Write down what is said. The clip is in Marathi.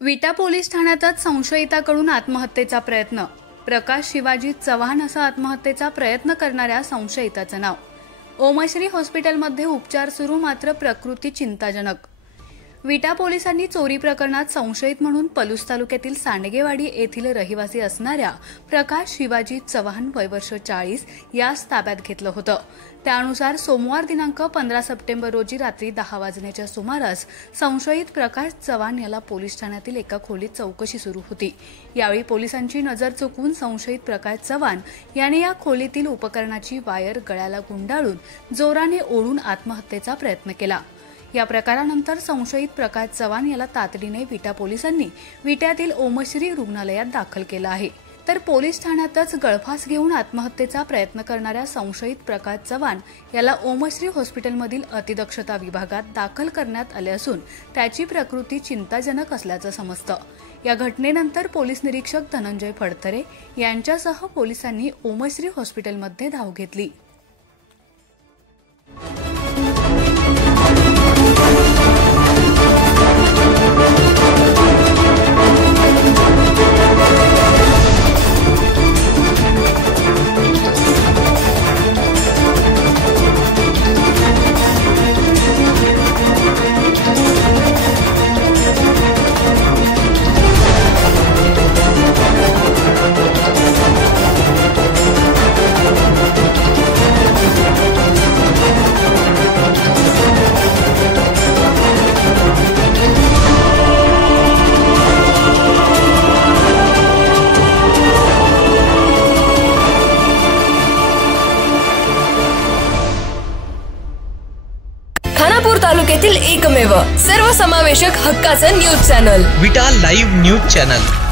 विटा पोलीस ठाण्यातच संशयिताकडून आत्महत्येचा प्रयत्न। प्रकाश शिवाजी चव्हाण असा आत्महत्येचा प्रयत्न करणाऱ्या संशयिताचं नाव। ओमश्री हॉस्पिटलमध्ये उपचार सुरू, मात्र प्रकृती चिंताजनक। विटा पोलिसांनी चोरी प्रकरणात संशयित म्हणून पलूस तालुक्यातील सांडगेवाडी येथील रहिवासी असणाऱ्या प्रकाश शिवाजी चव्हाण वय वर्ष 40 यास ताब्यात घेतलं होतं। त्यानुसार सोमवार दिनांक 15 सप्टेंबर रोजी रात्री 10 वाजण्याच्या सुमारास संशयित प्रकाश चव्हाण याला पोलीस ठाण्यातील एका खोलीत चौकशी सुरू होती। यावेळी पोलिसांची नजर चुकवून संशयित प्रकाश चव्हाण याने या खोलीतील उपकरणाची वायर गळ्याला गुंडाळून जोराने ओढून आत्महत्येचा प्रयत्न केला। या प्रकारानंतर संशयित प्रकाश चव्हाण याला तातडीने विटा पोलिसांनी विट्यातील ओमश्री रुग्णालयात दाखल केलं आहे। तर पोलीस ठाण्यातच गळफास घेऊन आत्महत्येचा प्रयत्न करणाऱ्या संशयित प्रकाश चव्हाण याला ओमश्री हॉस्पिटलमधील अतिदक्षता विभागात दाखल करण्यात आले असून त्याची प्रकृती चिंताजनक असल्याचं समजतं। या घटनेनंतर पोलीस निरीक्षक धनंजय फडतरे यांच्यासह पोलिसांनी ओमश्री हॉस्पिटलमध्ये धाव घेतली। खानापूर तालुक्यातील एकमेव सर्वसमावेशक हक्काचं न्यूज चॅनल विटा लाईव्ह न्यूज चॅनल।